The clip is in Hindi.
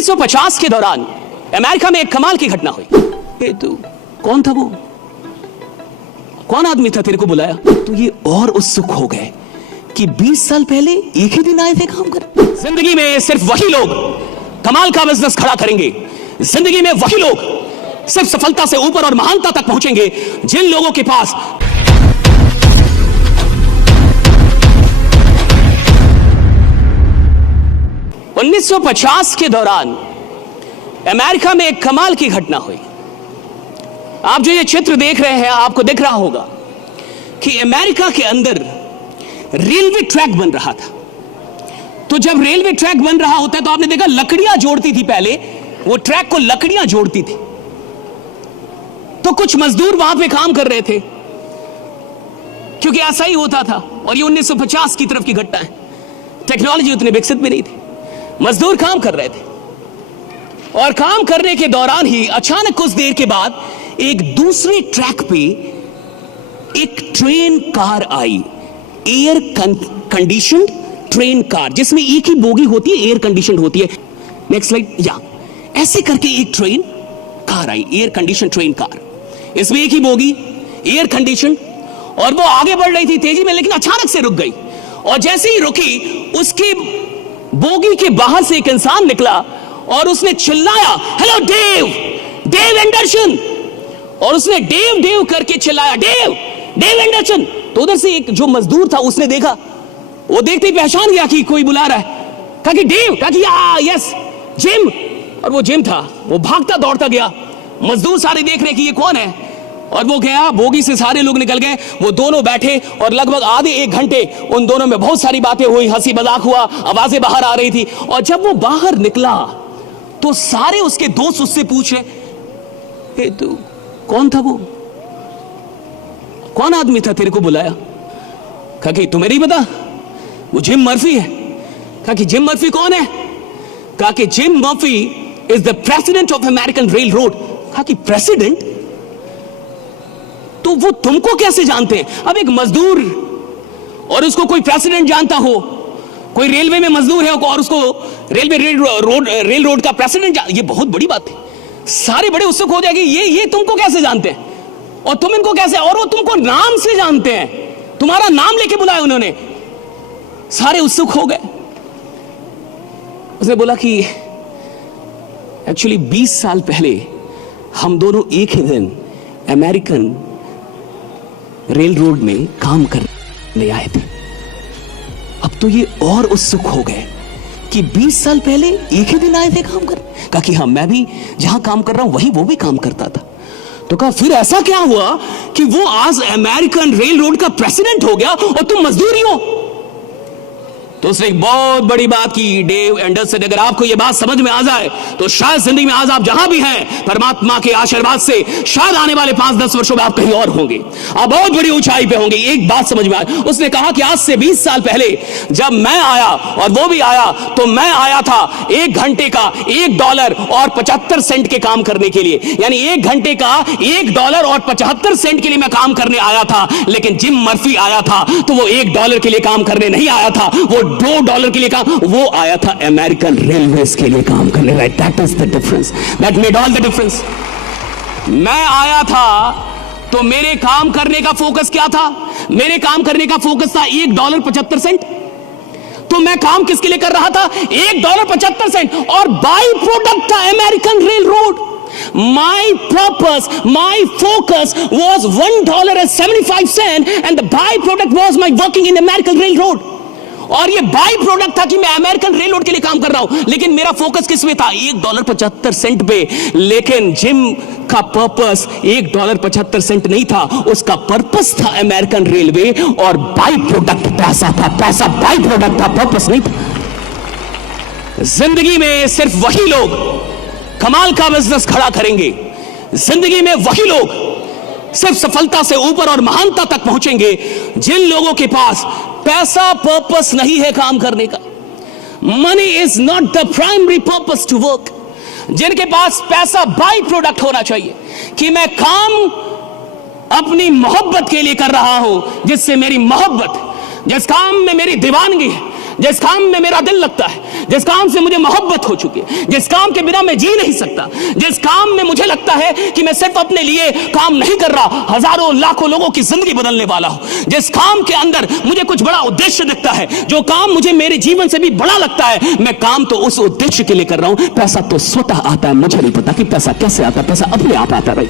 1950 के दौरान अमेरिका में एक कमाल की घटना हुई। तो कौन था वो? कौन आदमी था तेरे को बुलाया? तो ये और उत्सुक हो गए कि 20 साल पहले एक ही दिन आए थे काम कर। जिंदगी में सिर्फ वही लोग कमाल का बिजनेस खड़ा करेंगे, जिंदगी में वही लोग सिर्फ सफलता से ऊपर और महानता तक पहुंचेंगे जिन लोगों के पास $1950 के दौरान अमेरिका में एक कमाल की घटना हुई। आप जो ये चित्र देख रहे हैं, आपको दिख रहा होगा कि अमेरिका के अंदर रेलवे ट्रैक बन रहा था। तो जब रेलवे ट्रैक बन रहा होता है तो आपने देखा लकड़ियां जोड़ती थी, पहले वो ट्रैक को लकड़ियां जोड़ती थी। तो कुछ मजदूर वहां पे काम कर रहे थे, क्योंकि ऐसा ही होता था। और ये 1950 की तरफ की घटना है, टेक्नोलॉजी उतनी विकसित भी नहीं थी। मजदूर काम कर रहे थे और काम करने के दौरान ही अचानक कुछ देर के बाद एक दूसरे ट्रैक पे एक ट्रेन कार आई, एयर कंडीशनड ट्रेन कार, जिसमें एक ही बोगी होती है, एयर कंडीशनड होती है। Next slide. या ऐसे करके एक ट्रेन कार आई, एयर कंडीशन ट्रेन कार, इसमें एक ही बोगी, एयर कंडीशन, और वो आगे बढ़ रही थी तेजी में, लेकिन अचानक से रुक गई। और जैसे ही रुकी, उसके बोगी के बाहर से एक इंसान निकला और उसने चिल्लाया, हेलो डेव, डेव एंडरसन। और उसने डेव डेव करके चिल्लाया, डेव, डेव एंडरसन। तो उधर से एक जो मजदूर था उसने देखा, वो देखते ही पहचान गया कि कोई बुला रहा है। कहा कि डेव, कहा कि यस जिम। और वो जिम था। वो भागता दौड़ता गया, मजदूर सारे देख रहे कि ये कौन है, और वो गया, बोगी से सारे लोग निकल गए, वो दोनों बैठे और लगभग आधे एक घंटे उन दोनों में बहुत सारी बातें हुई, हंसी मजाक हुआ, आवाजें बाहर आ रही थी। और जब वो बाहर निकला तो सारे उसके दोस्त उससे पूछे, तू कौन था? वो कौन आदमी था तेरे को बुलाया? कहा कि तुम्हें नहीं पता, वो जिम मर्फी है। कहा कि जिम मर्फी कौन है? कहा कि gym Murphy is the president of American rail road. कहा कि प्रेसिडेंट? तो वो तुमको कैसे जानते हैं? अब एक मजदूर और उसको कोई प्रेसिडेंट जानता हो, कोई रेलवे में मजदूर है और उसको रेल रोड का प्रेसिडेंट, ये बहुत बड़ी बात है। सारे बड़े उत्सुक हो जाएंगे, ये तुमको कैसे जानते हैं और तुम इनको कैसे? और वो तुमको नाम से जानते हैं, तुम्हारा नाम लेके बुलाया उन्होंने। सारे उत्सुक हो गए। उसने बोला कि एक्चुअली 20 साल पहले हम दोनों एक ही दिन अमेरिकन रेल रोड में काम करने आए थे। अब तो ये और उत्सुक हो गए कि 20 साल पहले एक ही दिन आए थे काम कर। कहा कि हाँ, मैं भी जहां काम कर रहा हूं वहीं वो भी काम करता था। तो कहा फिर ऐसा क्या हुआ कि वो आज अमेरिकन रेल रोड का प्रेसिडेंट हो गया और तुम मजदूर ही हो? तो उसने एक बहुत बड़ी बात की, डेव एंडरसन, अगर आपको यह बात समझ में आ जाए तो शायद जिंदगी में आज आप जहां भी हैं, परमात्मा के आशीर्वाद से शायद आने वाले 5-10 वर्षों में आप कहीं और होंगे, आप बहुत बड़ी ऊंचाई पे होंगे। एक बात समझ में आई, उसने कहा कि आज से 20 साल पहले जब मैं आया और वो भी आया, तो मैं आया था 1 घंटे का $1.75 के काम करने के लिए, यानी 1 घंटे का $1.75 के लिए मैं काम करने आया था। लेकिन जिम मर्फी आया था तो वो $1 के लिए काम करने नहीं आया था, वो $2 के लिए काम, वो आया था अमेरिकन रेलवेज के लिए काम करने। Right, that is the difference, that made all the difference. मैं आया था तो मेरे काम करने का फोकस क्या था? मेरे काम करने का फोकस था $1.75। तो मैं काम किसके लिए कर रहा था? $1.75, और बाई प्रोडक्ट था American rail road. My purpose, my focus was $1.75 and the byproduct was my working in American Railroad. और ये बाई प्रोडक्ट था कि मैं अमेरिकन रेल रोड के लिए काम कर रहा हूं, लेकिन मेरा फोकस किस में था? $1.75 पे। लेकिन जिम का पर्पस $1.75 नहीं था, उसका पर्पस था अमेरिकन रेलवे, और बाई प्रोडक्ट पैसा था। पैसा बाई प्रोडक्ट था, पर्पस नहीं था। जिंदगी में सिर्फ वही लोग कमाल का बिजनेस खड़ा करेंगे, जिंदगी में वही लोग सिर्फ सफलता से ऊपर और महानता तक पहुंचेंगे जिन लोगों के पास पैसा पर्पस नहीं है काम करने का। Money is not the primary purpose to work. जिनके पास पैसा बाई प्रोडक्ट होना चाहिए कि मैं काम अपनी मोहब्बत के लिए कर रहा हूं, जिससे मेरी मोहब्बत, जिस काम में मेरी दीवानगी है, जिस काम में मेरा दिल लगता है, जिस काम से मुझे मोहब्बत हो चुकी है, जिस काम के बिना मैं जी नहीं सकता, जिस काम में मुझे लगता है कि मैं सिर्फ अपने लिए काम नहीं कर रहा, हजारों लाखों लोगों की जिंदगी बदलने वाला हूं, जिस काम के अंदर मुझे कुछ बड़ा उद्देश्य दिखता है, जो काम मुझे मेरे जीवन से भी बड़ा लगता है, मैं काम तो उस उद्देश्य के लिए कर रहा हूं। पैसा तो स्वतः आता है, मुझे नहीं पता कि पैसा कैसे आता है, पैसा अपने आप आता है भाई।